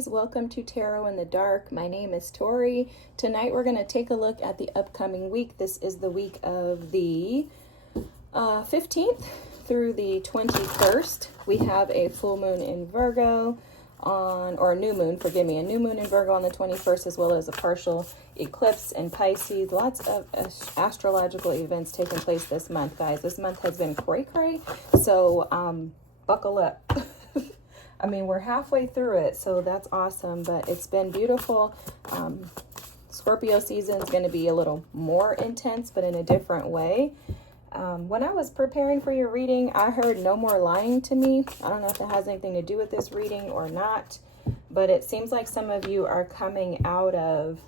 Cappies, welcome to Tarot in the Dark. My name is Tori. Tonight we're going to take a look at the upcoming week. This is the week of the 15th through the 21st. We have a full moon in Virgo or a new moon in Virgo on the 21st, as well as a partial eclipse in Pisces. Lots of astrological events taking place this month, guys. This month has been cray-cray, so buckle up. I mean, we're halfway through it, so that's awesome, but it's been beautiful. Scorpio season is going to be a little more intense, but in a different way. When I was preparing for your reading, I heard no more lying to me. I don't know if it has anything to do with this reading or not, but it seems like some of you are coming out of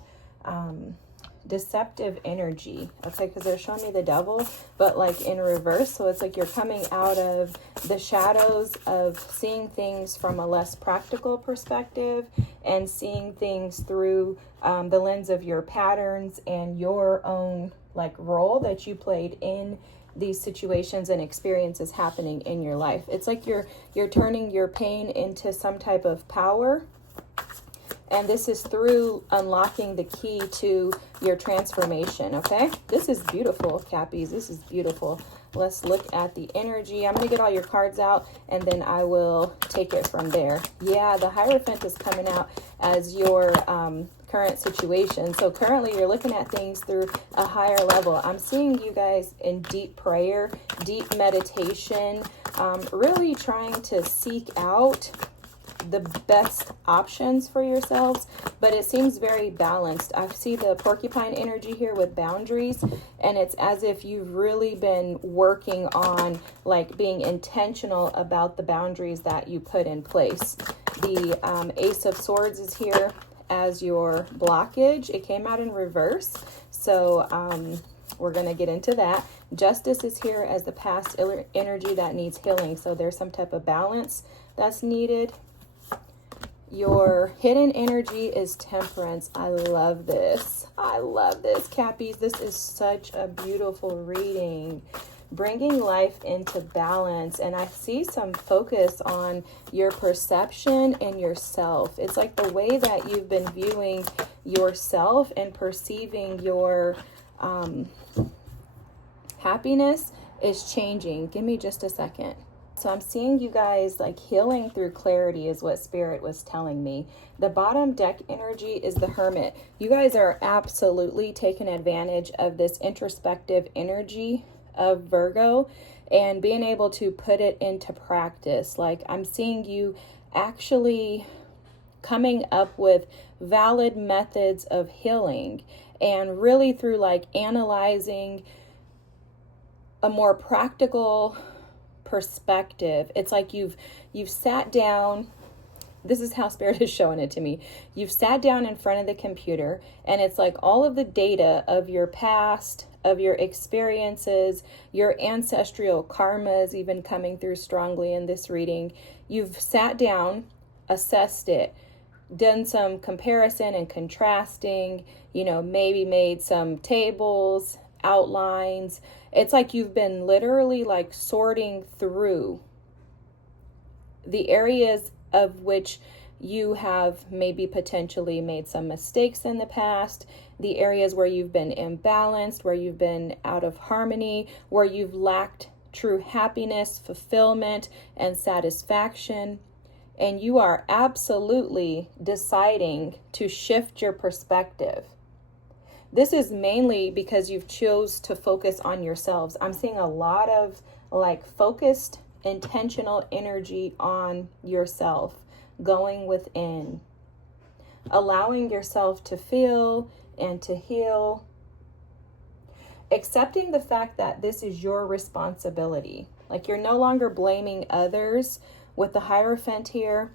deceptive energy, okay, because they're showing me the devil, but like in reverse. So it's like you're coming out of the shadows of seeing things from a less practical perspective and seeing things through the lens of your patterns and your own like role that you played in these situations and experiences happening in your life. It's like you're turning your pain into some type of power. And this is through unlocking the key to your transformation, okay? This is beautiful, Cappies. This is beautiful. Let's look at the energy. I'm going to get all your cards out, and then I will take it from there. Yeah, the Hierophant is coming out as your current situation. So currently you're looking at things through a higher level. I'm seeing you guys in deep prayer, deep meditation, really trying to seek out the best options for yourselves, but it seems very balanced. I see the porcupine energy here with boundaries, and it's as if you've really been working on like being intentional about the boundaries that you put in place. The Ace of Swords is here as your blockage. It came out in reverse, so we're going to get into that. Justice is here as the past energy that needs healing, so there's some type of balance that's needed. Your hidden energy is Temperance. I love this. I love this, Cappies. This is such a beautiful reading. Bringing life into balance. And I see some focus on your perception and yourself. It's like the way that you've been viewing yourself and perceiving your happiness is changing. Give me just a second. So I'm seeing you guys like healing through clarity is what Spirit was telling me. The bottom deck energy is the Hermit. You guys are absolutely taking advantage of this introspective energy of Virgo and being able to put it into practice. Like I'm seeing you actually coming up with valid methods of healing and really through like analyzing a more practical perspective. It's like you've sat down. This is how Spirit is showing it to me. You've sat down in front of the computer, and it's like all of the data of your past, of your experiences, your ancestral karma is even coming through strongly in this reading. You've sat down, assessed it, done some comparison and contrasting, maybe made some tables, outlines. It's like you've been literally like sorting through the areas of which you have maybe potentially made some mistakes in the past, the areas where you've been imbalanced, where you've been out of harmony, where you've lacked true happiness, fulfillment, and satisfaction. And you are absolutely deciding to shift your perspective. This is mainly because you've chose to focus on yourselves. I'm seeing a lot of like focused, intentional energy on yourself, going within, allowing yourself to feel and to heal, accepting the fact that this is your responsibility. Like you're no longer blaming others with the Hierophant here.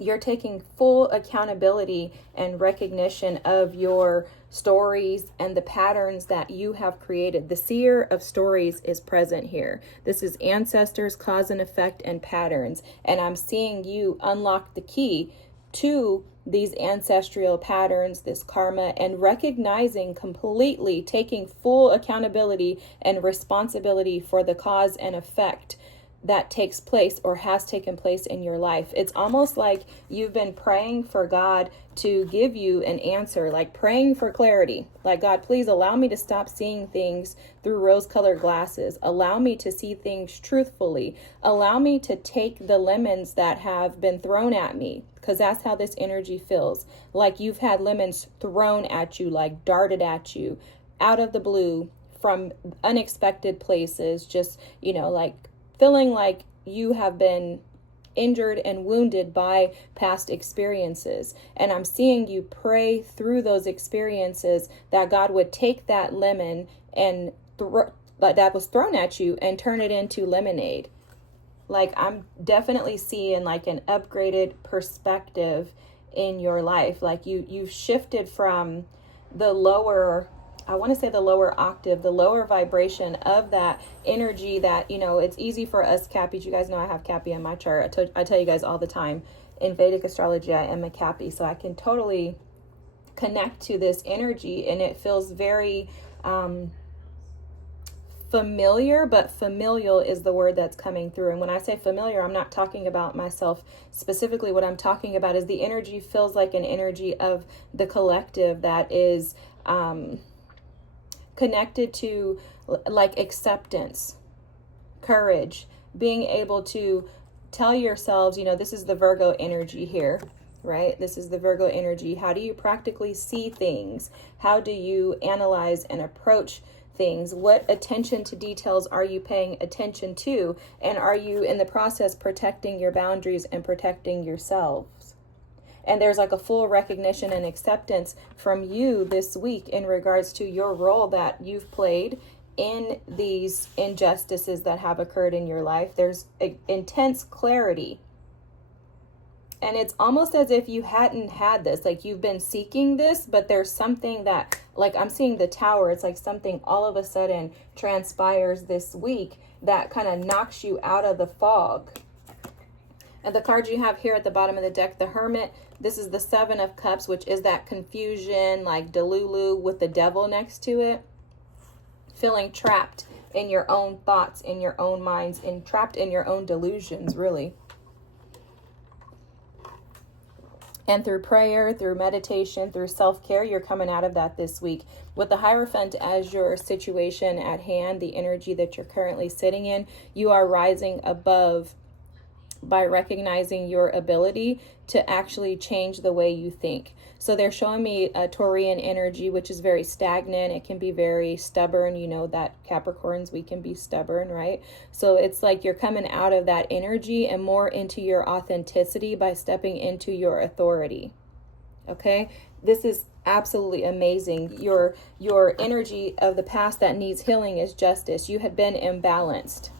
You're taking full accountability and recognition of your stories and the patterns that you have created. The Seer of Stories is present here. This is ancestors, cause and effect, and patterns. And I'm seeing you unlock the key to these ancestral patterns, this karma, and recognizing completely, taking full accountability and responsibility for the cause and effect that takes place or has taken place in your life. It's almost like you've been praying for God to give you an answer, like praying for clarity. Like, God, please allow me to stop seeing things through rose-colored glasses. Allow me to see things truthfully. Allow me to take the lemons that have been thrown at me, because that's how this energy feels. Like you've had lemons thrown at you, like darted at you out of the blue from unexpected places, just, like feeling like you have been injured and wounded by past experiences. And I'm seeing you pray through those experiences that God would take that lemon and that was thrown at you and turn it into lemonade. Like, I'm definitely seeing like an upgraded perspective in your life. Like you've shifted from the lower, I want to say the lower octave, the lower vibration of that energy that, it's easy for us Cappies. You guys know I have Cappy in my chart. I tell you guys all the time, in Vedic astrology, I am a Cappy. So I can totally connect to this energy, and it feels very familiar, but familial is the word that's coming through. And when I say familiar, I'm not talking about myself specifically. What I'm talking about is the energy feels like an energy of the collective that is connected to like acceptance, courage, being able to tell yourselves, this is the Virgo energy here, right? This is the Virgo energy. How do you practically see things? How do you analyze and approach things? What attention to details are you paying attention to? And are you in the process protecting your boundaries and protecting yourselves? And there's like a full recognition and acceptance from you this week in regards to your role that you've played in these injustices that have occurred in your life. There's intense clarity. And it's almost as if you hadn't had this, like you've been seeking this, but there's something that, like I'm seeing the Tower, it's like something all of a sudden transpires this week that kind of knocks you out of the fog. And the card you have here at the bottom of the deck, the Hermit, this is the Seven of Cups, which is that confusion, like Delulu with the devil next to it. Feeling trapped in your own thoughts, in your own minds, and trapped in your own delusions, really. And through prayer, through meditation, through self-care, you're coming out of that this week. With the Hierophant as your situation at hand, the energy that you're currently sitting in, you are rising above by recognizing your ability to actually change the way you think. So they're showing me a Taurian energy, which is very stagnant. It can be very stubborn. You know that Capricorns, we can be stubborn, right? So it's like you're coming out of that energy and more into your authenticity by stepping into your authority. Okay? This is absolutely amazing. Your energy of the past that needs healing is justice. You had been imbalanced.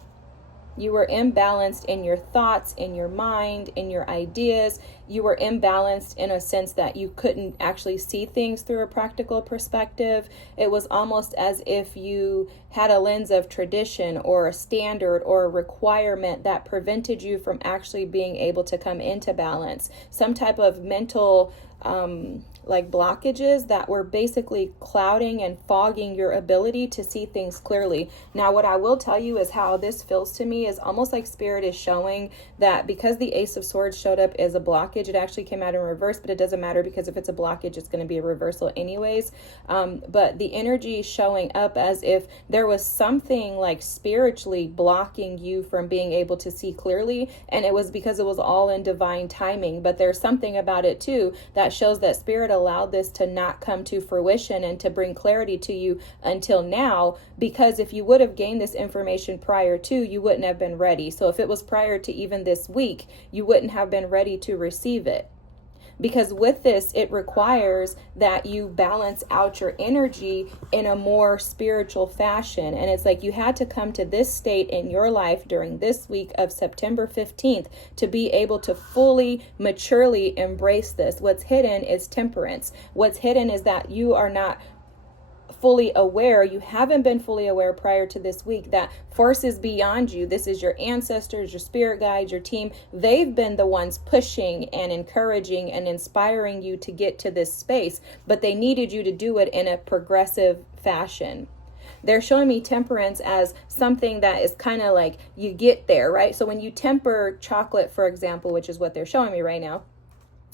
You were imbalanced in your thoughts, in your mind, in your ideas. You were imbalanced in a sense that you couldn't actually see things through a practical perspective. It was almost as if you had a lens of tradition or a standard or a requirement that prevented you from actually being able to come into balance. Some type of mental like blockages that were basically clouding and fogging your ability to see things clearly. Now, what I will tell you is how this feels to me is almost like Spirit is showing that because the Ace of Swords showed up as a blockage, it actually came out in reverse, but it doesn't matter because if it's a blockage, it's going to be a reversal anyways. But the energy showing up as if there was something like spiritually blocking you from being able to see clearly, and it was because it was all in divine timing. But there's something about it too that shows that Spirit allowed this to not come to fruition and to bring clarity to you until now, because if you would have gained this information prior to, you wouldn't have been ready. So if it was prior to even this week, you wouldn't have been ready to receive it. Because with this, it requires that you balance out your energy in a more spiritual fashion. And it's like you had to come to this state in your life during this week of September 15th to be able to fully, maturely embrace this. What's hidden is temperance. What's hidden is that you are not fully aware, you haven't been fully aware prior to this week that forces beyond you, this is your ancestors, your spirit guides, your team, they've been the ones pushing and encouraging and inspiring you to get to this space, but they needed you to do it in a progressive fashion. they're showing me temperance as something that is kind of like you get there, right? So when you temper chocolate, for example, which is what they're showing me right now,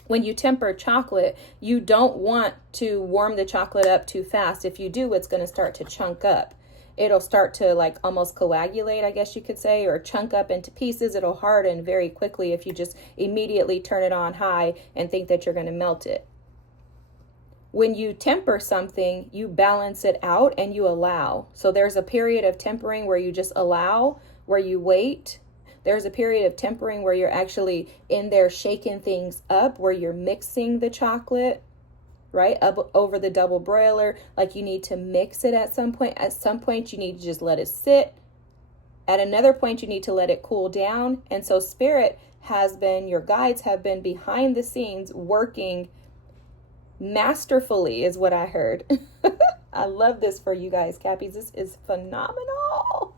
when you temper chocolate, you don't want to warm the chocolate up too fast. If you do, it's going to start to chunk up. It'll start to like almost coagulate, I guess you could say, or chunk up into pieces. It'll harden very quickly if you just immediately turn it on high and think that you're going to melt it. When you temper something, you balance it out and you allow. So there's a period of tempering where you just allow, where you wait. There's a period of tempering where you're actually in there shaking things up, where you're mixing the chocolate, right? Up over the double broiler. Like you need to mix it at some point. At some point, you need to just let it sit. At another point, you need to let it cool down. And so Spirit has been, your guides have been behind the scenes working masterfully, is what I heard. I love this for you guys, Cappies. This is phenomenal.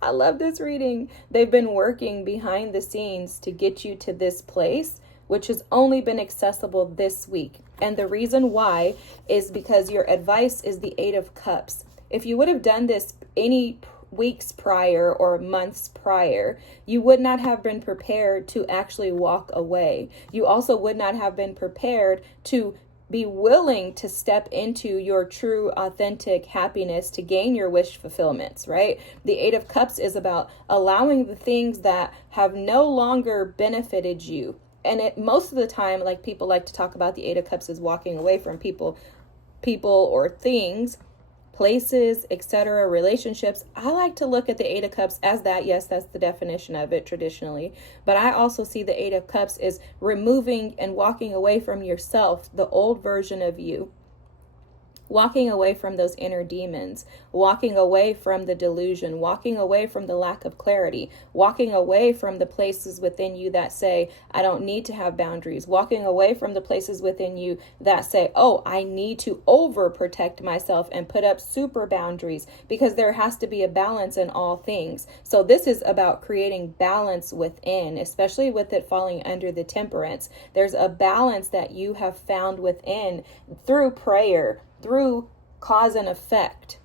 I love this reading. They've been working behind the scenes to get you to this place, which has only been accessible this week. And the reason why is because your advice is the 8 of Cups. If you would have done this any weeks prior or months prior, you would not have been prepared to actually walk away. You also would not have been prepared to be willing to step into your true, authentic happiness to gain your wish fulfillments, right? The 8 of Cups is about allowing the things that have no longer benefited you. And it most of the time, like people like to talk about the 8 of Cups as walking away from people or things, places, etc., relationships. I like to look at the 8 of Cups as that. Yes, that's the definition of it traditionally. But I also see the 8 of Cups is removing and walking away from yourself, the old version of you. Walking away from those inner demons, walking away from the delusion, walking away from the lack of clarity, walking away from the places within you that say, I don't need to have boundaries, walking away from the places within you that say, oh, I need to overprotect myself and put up super boundaries, because there has to be a balance in all things. So this is about creating balance within, especially with it falling under the temperance. There's a balance that you have found within through prayer, through cause and effect,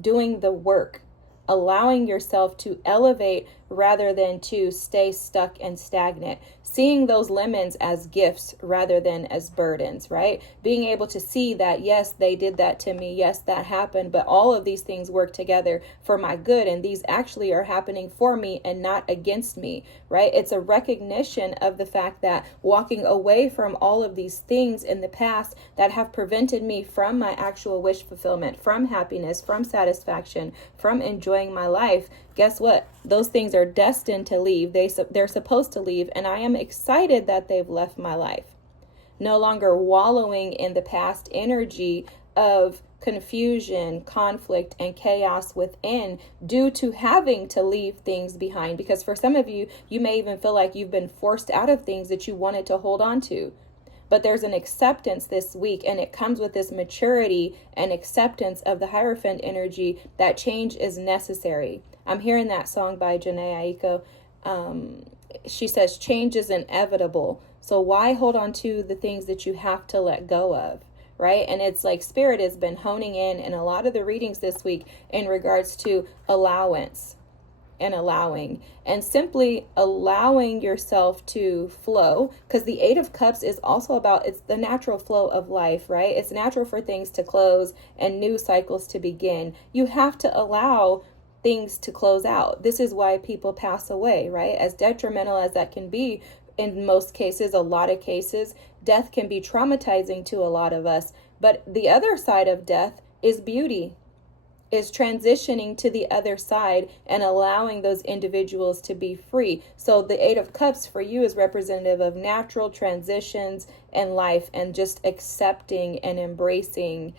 doing the work, allowing yourself to elevate rather than to stay stuck and stagnant, seeing those lemons as gifts rather than as burdens, right? Being able to see that, yes, they did that to me. Yes, that happened, but all of these things work together for my good. And these actually are happening for me and not against me, right? It's a recognition of the fact that walking away from all of these things in the past that have prevented me from my actual wish fulfillment, from happiness, from satisfaction, from enjoying my life. Guess what? Those things are destined to leave. They're supposed to leave, and I am excited that they've left my life. No longer wallowing in the past energy of confusion, conflict, and chaos within due to having to leave things behind. Because for some of you, you may even feel like you've been forced out of things that you wanted to hold on to. But there's an acceptance this week, and it comes with this maturity and acceptance of the Hierophant energy that change is necessary. I'm hearing that song by Janae Aiko. She says change is inevitable. So why hold on to the things that you have to let go of, right? And it's like Spirit has been honing in a lot of the readings this week in regards to allowance and allowing, and simply allowing yourself to flow, because the 8 of Cups is also about, it's the natural flow of life, right? It's natural for things to close and new cycles to begin. You have to allow things to close out. This is why people pass away, right? As detrimental as that can be, in most cases, a lot of cases, death can be traumatizing to a lot of us. But the other side of death is beauty, is transitioning to the other side and allowing those individuals to be free. So the 8 of Cups for you is representative of natural transitions in life and just accepting and embracing,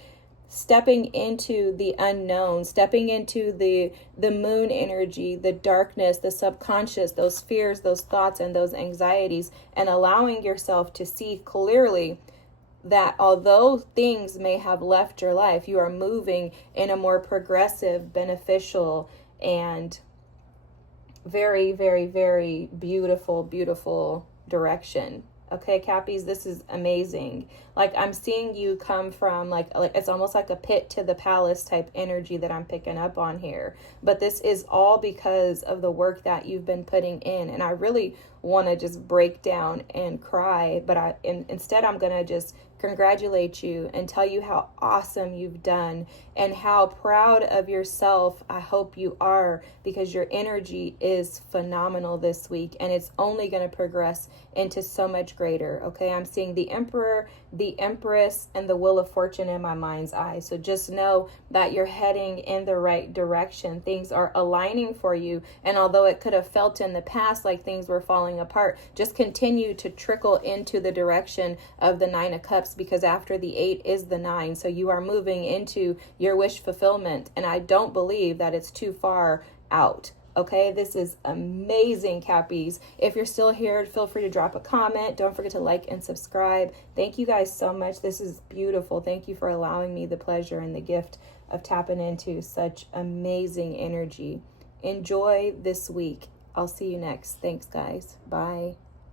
stepping into the unknown, stepping into the moon energy, the darkness, the subconscious, those fears, those thoughts, and those anxieties, and allowing yourself to see clearly that although things may have left your life, you are moving in a more progressive, beneficial, and very, very, very beautiful, beautiful direction. Okay, Cappies, this is amazing. Like, I'm seeing you come from like it's almost like a pit to the palace type energy that I'm picking up on here. But this is all because of the work that you've been putting in. And I really want to just break down and cry, but instead I'm going to just congratulate you and tell you how awesome you've done and how proud of yourself I hope you are, because your energy is phenomenal this week and it's only going to progress into so much greater. Okay, I'm seeing the Emperor, the Empress, and the Wheel of Fortune in my mind's eye. So just know that you're heading in the right direction. Things are aligning for you, and although it could have felt in the past like things were falling apart, just continue to trickle into the direction of the Nine of Cups, because after the 8 is the 9. So you are moving into your wish fulfillment, and I don't believe that it's too far out. Okay, this is amazing, Cappies. If you're still here, feel free to drop a comment. Don't forget to like and subscribe. Thank you guys so much. This is beautiful. Thank you for allowing me the pleasure and the gift of tapping into such amazing energy. Enjoy this week. I'll see you next. Thanks, guys. Bye.